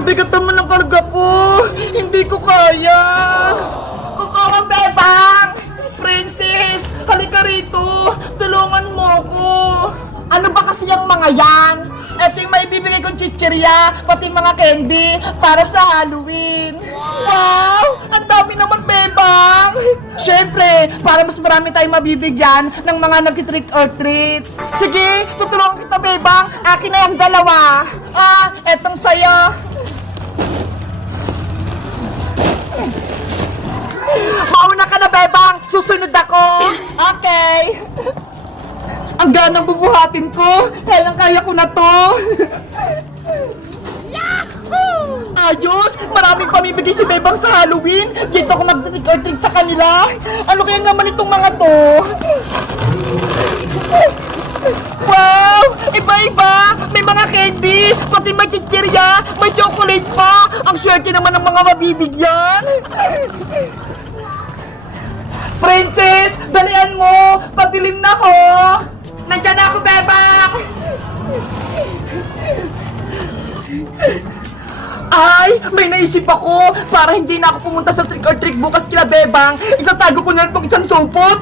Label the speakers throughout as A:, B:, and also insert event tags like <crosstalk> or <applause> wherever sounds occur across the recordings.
A: Ang bigat naman ng karga ko! Hindi ko kaya! Kukawa, Bebang! Princess! Halika rito! Tulungan mo ako! Ano ba kasi yung mga yan? Ito yung may bibigay kong chichirya, pati mga candy, para sa Halloween. Wow! Ang dami naman, Bebang! Siyempre, para mas marami tayong mabibigyan ng mga nag-trick or treat. Sige, tutulungan kita, Bebang. Akin na yung dalawa. Ah, etong sa'yo. Ka na, Bebang! Susunod ako! Okay! Ang ganang bubuhatin ko! Kayang-kaya ko na to! Ayos! Maraming pamibigay si Bebang sa Halloween! Dito ako mag-trick sa kanila! Ano kaya naman itong mga to? Wow! Iba-iba! May mga candy! Pati may chichirya! May chocolate pa! Ang swerte naman ng mga mabibigyan! Ay! May naisip ako! Para hindi na ako pumunta sa trick or treat bukas kila Bebang, itatago ko na lang itong isang supot!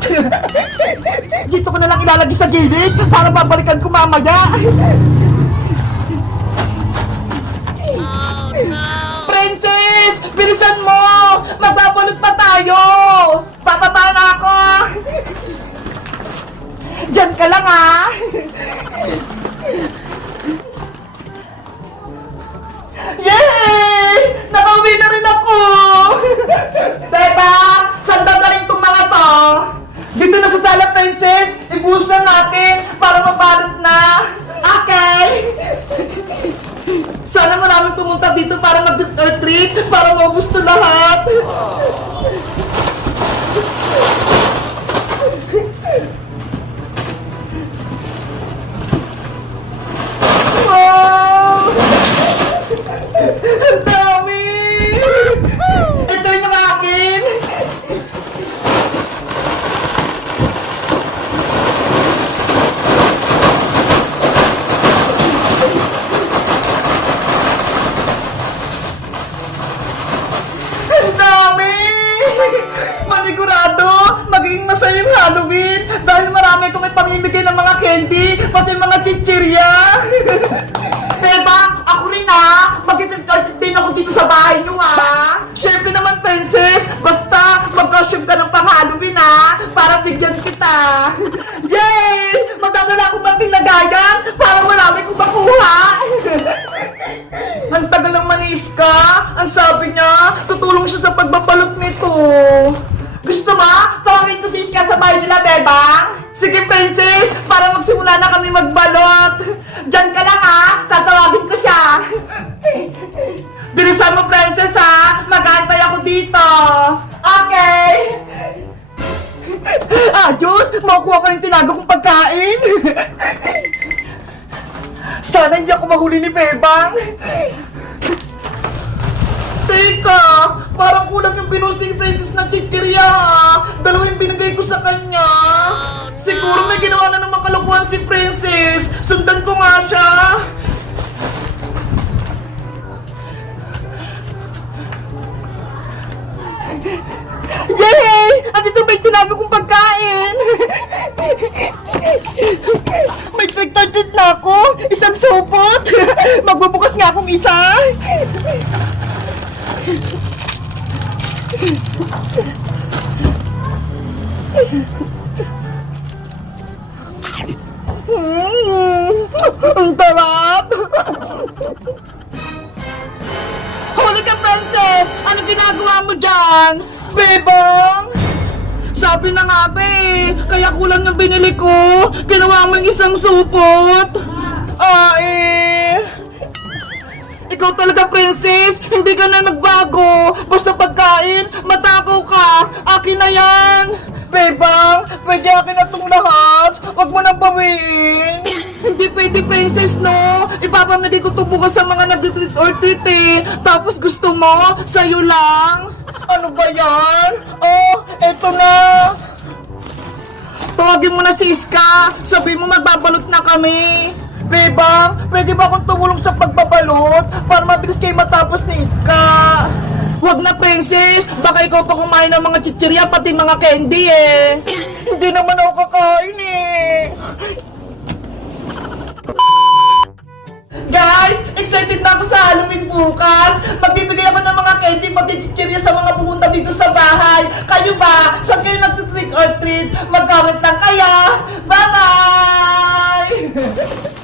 A: <laughs> Dito ko na lang ilalagay sa gilid para babalikan ko mamaya! Princess! Bilisan mo! Magbabalot pa tayo! Bababa na ako! Diyan ka lang ah! Ipamimigay ng mga candy, pati mga chichirya. Beba, <laughs> ako rin ha! Mag-itit din ako dito sa bahay niyo ha! Siyempre naman, princess! Basta mag-costume ka ng pang-Halloween ha! Para bigyan kita! <laughs> Yay! Magdadala akong mating lagayan para marami kong makuha! <laughs> Ang tagal ng manis ka! Ang sabi niya, tutulong siya sa pagbabalot kami magbalot! Diyan ka lang, ha? Tatawagin ko siya! Bilisan mo, princess, ha? Mag-aantay ako dito! Okay! Ayos! Makukuha ka ng tinago kong pagkain! Sana hindi ako mahuli ni Bebang! Teka! Parang kulang yung pinost ni Princess ng chichirya ha! Dalawa yung binigay ko sa kanya! Kalokohan si Princess! Sundan ko nga siya! Yay! Andito may tinabi kong pagkain! may expected na ako! Isang supot! Magbubukas nga akong isa! Mm, ang tarap! Huli ka, Princess! Ano ginagawa mo dyan? Bebang! Sabi na nga ba eh, kaya kulang yung binili ko. Ginawa mo yung isang supot. Eh. Ikaw talaga, princess! Hindi ka na nagbago! Basta pagkain, matakaw ka! Akin na yan! Bebang, pwede akin na itong lahat! Huwag mo nang bawiin! Hindi pwede, princess, no? Ipapamili ko ito bukas sa mga nag-treat or treat eh! Tapos gusto mo, sa'yo lang! Ano ba yan? Oh, eto na! Tawagin mo na si Iska! Sabi mo magbabalot na kami! Bebang, pwede ba akong tumulong sa pagbabalot para mabilis kayo matapos ni Iska? Huwag na, princess! Baka ikaw pa kumain ng mga chichirya pati mga candy eh! Hindi naman ako bukas. Magbibigay ako ng mga candy pati chichirya sa mga pumunta dito sa bahay. Kayo ba? Saan kayo nagtitrick or treat? Mag-comment lang kaya. Bye-bye! <laughs>